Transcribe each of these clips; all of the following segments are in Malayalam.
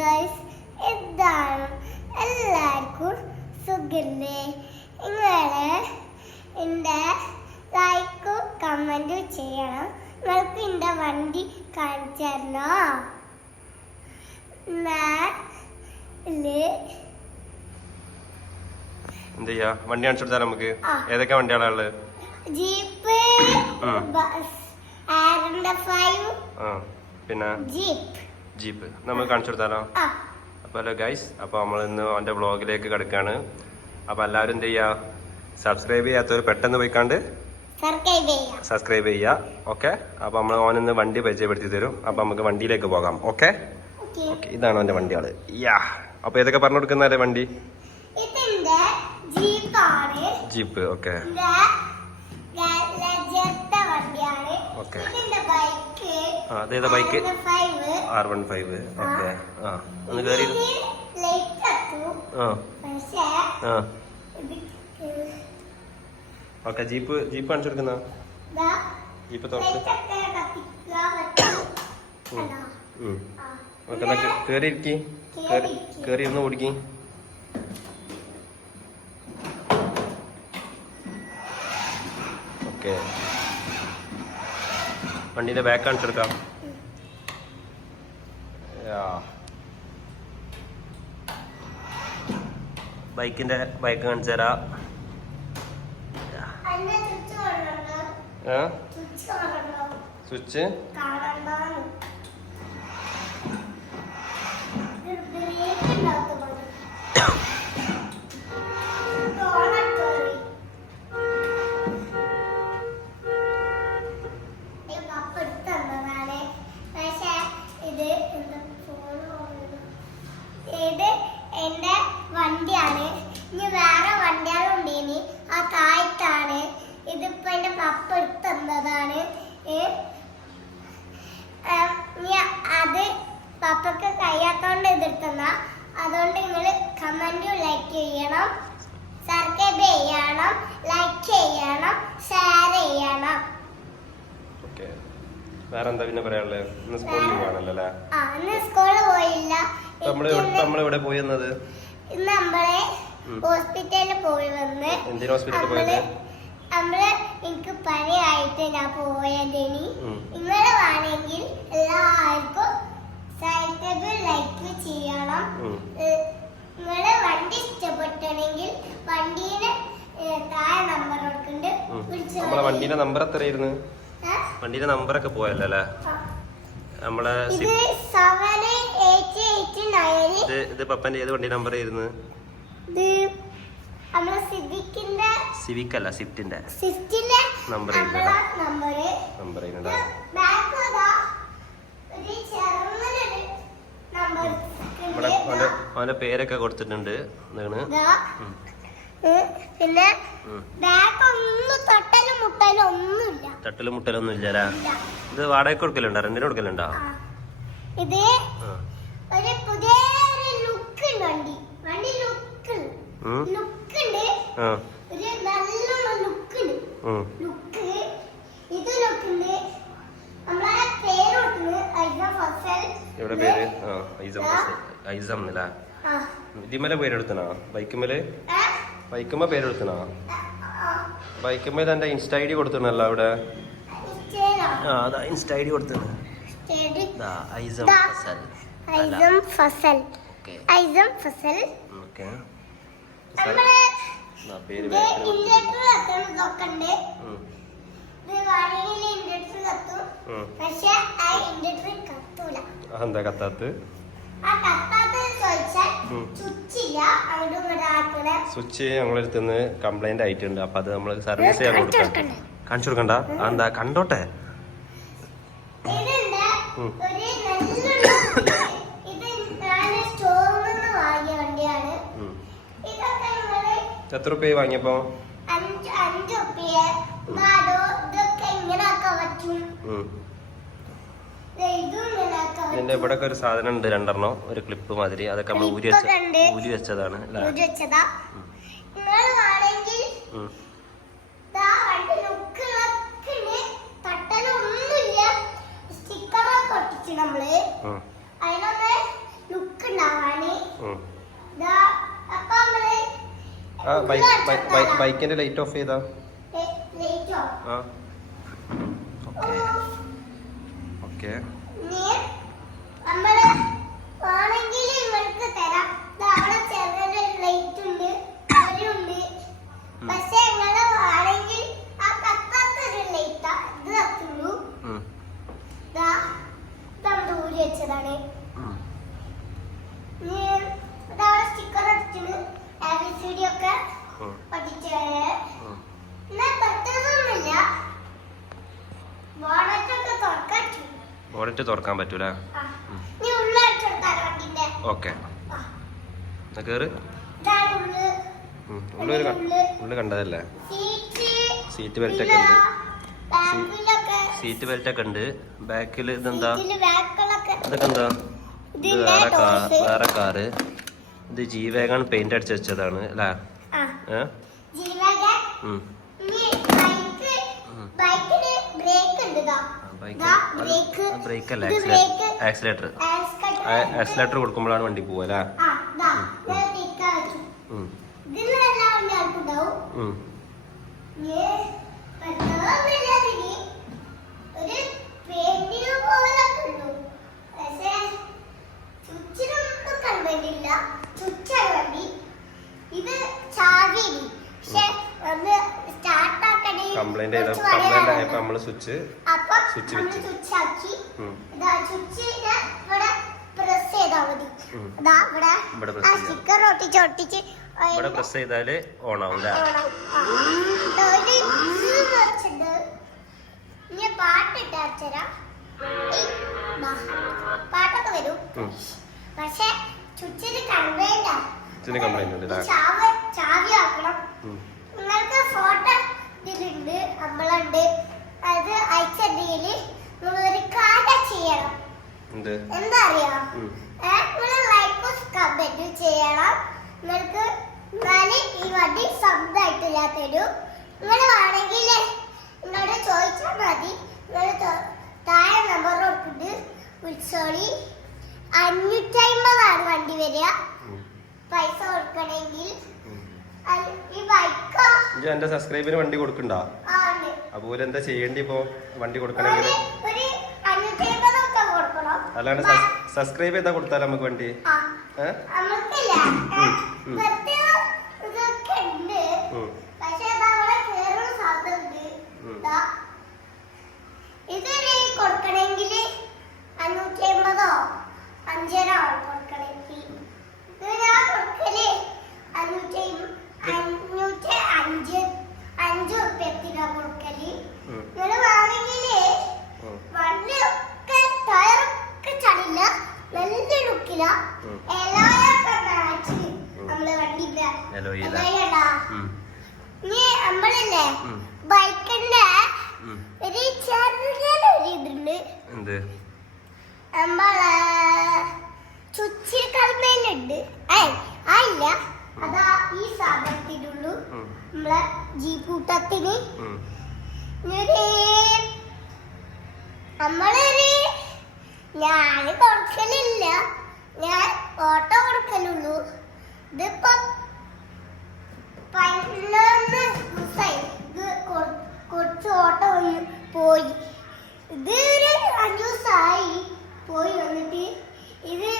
ഗൈസ്, എന്താണ് എല്ലാവർക്കും സുഖല്ലേ? നിങ്ങള് എൻ്റെ ലൈക്കും കമൻറ്റും ചെയ്യണം. നിങ്ങൾക്ക് എൻ്റെ വണ്ടി കാണിച്ചു തരണോ? എന്ത് ചെയ്യാ? വണ്ടി കാണിച്ചു കൊടുത്താൽ നമുക്ക് ഏതൊക്കെ വണ്ടിയാണുള്ളത്? ജീപ്പ്, പിന്നെ ജീപ്പ് നമുക്ക് കാണിച്ചു കൊടുത്താലോ? അപ്പൊ ഹലോ ഗൈസ്, അപ്പൊ നമ്മൾ ഇന്ന് അവന്റെ വ്ളോഗിലേക്ക് കിടക്കാണ്. അപ്പൊ എല്ലാവരും എന്ത് ചെയ്യാ? സബ്സ്ക്രൈബ് ചെയ്യാത്തവർ പെട്ടെന്ന് പോയിക്കാണ്ട് സബ്സ്ക്രൈബ് ചെയ്യാ. ഓക്കെ, അപ്പൊ നമ്മൾ ഓനിന്ന് വണ്ടി പരിചയപ്പെടുത്തി തരും. അപ്പൊ നമുക്ക് വണ്ടിയിലേക്ക് പോകാം. ഓക്കെ, ഇതാണ് അവന്റെ വണ്ടികള്. യാ, അപ്പൊ ഏതൊക്കെ പറഞ്ഞു കൊടുക്കുന്നല്ലേ വണ്ടി? ജീപ്പ്. Okay, okay. അതേതാ ബൈക്ക്? R15. ഓക്കെ, ഒന്ന് കയറി. ഓക്കെ, ജീപ്പ് കാണിച്ചു കൊടുക്കുന്ന ജീപ്പ് തുറക്ക്. ഓക്കെ, എന്നാ കയറി ഇരുന്ന് ഓടിക്കി. ഓക്കെ, വണ്ടീന്റെ ബാക്ക് കാണിച്ചു കൊടുക്കാം. ബൈക്കിന്റെ ബൈക്ക് കാണിച്ചു തരാം. സ്വിച്ച് എന്റെ വണ്ടിയാണ്. ഇനി വേറെ വണ്ടികളുണ്ടേനി, ആ താഴത്താണ്. ഇതിപ്പോ എന്റെ പപ്പ എടുത്തതാണ്. അത് പപ്പക്ക് കഴിയാത്തോണ്ട് എതിർത്തുന്ന. അതുകൊണ്ട് നിങ്ങള് കമന്റും ലൈക്ക് ചെയ്യണം, സബ്സ്ക്രൈബ് ചെയ്യണം, ലൈക്ക് ചെയ്യണം, ഷെയർ ചെയ്യണം. വേറെന്താ പിന്നെ പറയാനുള്ളത്? ഇന്ന് സ്കൂളിൽ പോവാണല്ലോ. ഇന്ന് സ്കൂളിൽ പോയില്ല. നമ്മളെവിടെ പോയി വന്നത്? ഇന്ന് നമ്മളെ ഹോസ്പിറ്റലിൽ പോയി വന്ന്. എന്തിനാ ഹോസ്പിറ്റലിൽ പോയത്? എനിക്ക് പനിയായിട്ട് ഞാൻ പോയതിനി. നിങ്ങള് വേണമെങ്കിൽ എല്ലാവർക്കും സബ്സ്ക്രൈബ് ലൈക്ക് ചെയ്യണം. നിങ്ങള് വണ്ടി ഇഷ്ടപ്പെട്ടണെങ്കിൽ വണ്ടീനെ താഴെ നമ്പർ കൊടുക്കുന്നുണ്ട്, നമ്മളെ വണ്ടീന്റെ നമ്പർ എത്രയായിരുന്നു? വണ്ടീന്റെ നമ്പറൊക്കെ പോയല്ലേ നമ്മളെ? ഇത് പപ്പന്റെ ഏത് വണ്ടി നമ്പർ ആയിരുന്നു? സിവിക് അല്ല, സ്വിഫ്റ്റിന്റെ നമ്പർ. അവന്റെ പേരൊക്കെ കൊടുത്തിട്ടുണ്ട്. പിന്നെ തട്ടലും മുട്ടലൊന്നും ഇല്ലല്ലേ? ഇത് വാടക കൊടുക്കലുണ്ടോ? റെന്റിന് കൊടുക്കലുണ്ടോ? ഇത് ഒരു പുതിയ ലുക്ക് ഉണ്ട്. വണ്ടി ലുക്ക് ഉണ്ട്, ഒരു നല്ല ലുക്ക് ഉണ്ട്. ലുക്ക് ഇത് ലുക്ക് ഉണ്ട്. നമ്മളെ പേര് കൊടുക്കുന്നത് ഐസം ഫസൽ. എവിടെ പേര്? ഐസം അല്ലേ? ഇതിമേലെ പേരെടുത്തണോ? ബൈക്കുമ്മ പേരെടുത്തണോ? ബൈക്കുമ്മേൽ എന്റെ ഇൻസ്റ്റ ഐഡി കൊടുത്തണല്ലോ അവിടെ. അതാ ഇൻസ്റ്റ ഐഡി കൊടുത്തത്. ഐസം ഫസൽ. എന്താ കത്താത്ത്? സ്വിച്ച് ഞങ്ങളടുത്തുനിന്ന് കംപ്ലൈന്റ് ആയിട്ടുണ്ട്. അപ്പൊ അത് നമ്മൾ സർവീസ് ചെയ്യാൻ കൊടുക്കാം. കാണിച്ചു കൊടുക്കണ്ട? എന്താ കണ്ടോട്ടെ. എത്ര റുപ്യ വാങ്ങിയപ്പോ? ഇതിന്റെ ഇവിടെ ഒരു സാധനം ഉണ്ട്, രണ്ടെണ്ണം, ഒരു ക്ലിപ്പ് മാതിരി. അതൊക്കെ നമ്മൾ ഊരി വെച്ചതാണ്. നമ്മള് അതിനൊന്ന് ലുക്ക് ദാ അപ്പൊ നമ്മള് ബൈക്കിന്റെ ലൈറ്റ് ഓഫ് ചെയ്താ ലൈറ്റോ ഓക്കെ നമ്മള് ആണെങ്കിൽ ഇവർക്ക് തരാം. അവിടെ ചെറിയൊരു ലൈറ്റ് ഉണ്ട്, ഉണ്ട്. പക്ഷെ നിങ്ങള് ആണെങ്കിൽ ആ കത്താത്തൊരു ലൈറ്റാ ഇത് കത്തുള്ളൂ. നമ്മൾ ഊരി വെച്ചതാണ്. അവിടെ സ്റ്റിക്കർ അടിച്ചിട്ട് ABCD ഒക്കെ ഒട്ടിച്ച് പെട്ടെന്നൊന്നുമില്ല. ബോണറ്റ് തുറക്കാൻ പറ്റൂല. ഓക്കെ കേറ്. ഉള്ളു കണ്ടതല്ലേ. സീറ്റ് ബെൽറ്റ് ഒക്കെ ഉണ്ട്. സീറ്റ് ബെൽറ്റ് ഒക്കെ ഉണ്ട്. ബാക്കിൽ ഇതെന്താ? ഇതൊക്കെ എന്താ? ഇത് വേറെ കാറ്. ഇത് G-Wagon പെയിന്റ് അടിച്ച് വെച്ചതാണ് അല്ലേ? ബ്രേക്ക് അല്ല, ആക്സിലേറ്റർ. ആക്സിലേറ്റർ കൊടുക്കുമ്പോഴാണ് വണ്ടി പോവാ അല്ലേ? കംപ്ലൈന്റ് ആയപ്പോ നമ്മള് സ്വിച്ച് വെച്ച് ഇവിടെ പ്രസ് ചെയ്താല് ഓൺ ആവും. പാട്ടൊക്കെ വരും പക്ഷെ ചുറ്റിന് കംപ്ലൈന്റ് ഉണ്ട്. ചാവി ആക്കണം. നിങ്ങൾക്ക് ഫോട്ടോ ഇതിലുണ്ട്, നമ്മളുണ്ട്. അത് അയച്ചെങ്കിൽ നമ്മളൊരു കാര്യം ചെയ്യണം. എന്താ അറിയാ? നിങ്ങൾ ലൈക്കും കമന്റും ചെയ്യണം. നിങ്ങൾക്ക് എന്നാല് ഈ വണ്ടി സ്വന്തമായിട്ടില്ല തരൂ. നിങ്ങൾ വേണമെങ്കിൽ നിങ്ങളോട് ചോദിച്ചാൽ മതി. നിങ്ങൾ താഴെ നമ്പർ കൊടുത്തിട്ട് വിളിച്ചോളി. 550 വണ്ടി വരിക. പൈസ കൊടുക്കണമെങ്കിൽ ഈ ബൈക്കോ എന്റെ സബ്സ്ക്രൈബിന് വണ്ടി കൊടുക്കണ്ട. അതുപോലെ എന്താ ചെയ്യേണ്ടി ഇപ്പൊ വണ്ടി കൊടുക്കണമെങ്കിൽ? അല്ലാണ്ട് സബ്സ്ക്രൈബ് ചെയ്താ കൊടുത്താലോ നമുക്ക് വണ്ടി? കൊടുക്കണമെങ്കിൽ 550 500 കൊടുക്കണമെങ്കിൽ $505 കൊടുക്കല്. നിങ്ങൾ വാങ്ങെങ്കില് വണ്ടിയൊക്കെ ടയറൊക്കെ ചളില്ല, നല്ല ലുക്കില്ല. നമ്മള് വണ്ടിന്റെ നമ്മളല്ലേ ബൈക്കിന്റെ ഒരു ചെറിയൊരു ഇതുണ്ട്. നമ്മളെ ചുറ്റി കളമേലുണ്ട്. ആയില്ല, അതാ ഈ സാധനത്തിനുള്ളൂ. നമ്മളെ ജീപ്പൂട്ടത്തിന് ഞാന് കൊടുക്കലില്ല, ഞാൻ ഓട്ടോ കൊടുക്കലുള്ളൂ. ഇതിപ്പോ 11 ദിവസമായി ഇത് കുറച്ച് ഓട്ടോ വന്ന് പോയി. ഇത് ഒരു 5 ദിവസമായി പോയി വന്നിട്ട്. ഇത്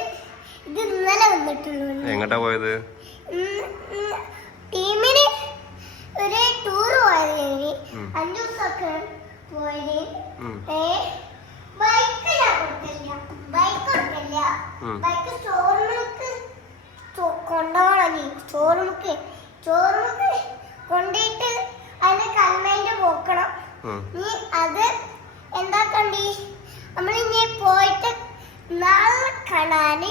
ഇന്നലെ വന്നിട്ടുള്ളൂ. എങ്ങോട്ടാ പോയത്? ടീമിന് ഒരു ടൂർ പോയത് 5 ദിവസമൊക്കെ പോയത്. ബൈക്ക് ഞാൻ കൊടുക്കില്ല, ബൈക്ക് സ്റ്റോറിലേക്ക് കൊണ്ടുപോകണം. സ്റ്റോറിലേക്ക് കൊണ്ടിട്ട് അതിന് കൽമേന്റെ പോക്കണം. നീ അത് എന്താക്കണ്ടി? നമ്മളിങ്ങനെ പോയിട്ട് നാളെ കാണാന്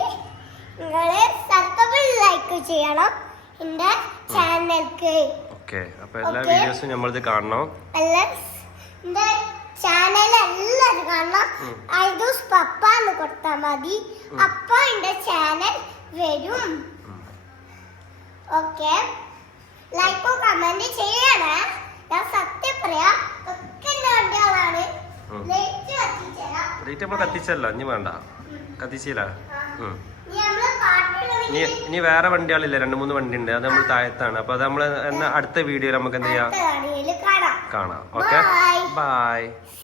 നിങ്ങള് സബ്സ്ക്രൈബ് ലൈക്ക് ചെയ്യണം എന്റെ ചാനൽക്ക്. അപ്പൊ എല്ലാ വീഡിയോസും നമ്മളിത് കാണണം. എന്റെ ചാനൽ എല്ലാരും കാണണം. ഐദൂസ് പപ്പ എന്ന് കൊടുത്താൽ മതി, അപ്പൊ എന്റെ ചാനൽ വരും. ഓക്കെ, ലൈക്കും കമന്റ് ചെയ്യണേ. ഞാൻ സത്യം പറയാ, ഒക്കെ എന്റെ വണ്ടികളാണ്. ലൈറ്റ് കത്തിച്ചല്ല, ഇനി വേണ്ട കത്തിച്ചില്ല. നമ്മള് പാട്ടുകൾ ഇനി വേറെ വണ്ടികളില്ല, 2-3 വണ്ടി ഉണ്ട്, അത് നമ്മൾ താഴത്താണ്. അപ്പൊ അത് നമ്മൾ അടുത്ത വീഡിയോയിൽ നമുക്ക് എന്ത് ചെയ്യാം, കാണാം. Okay, by.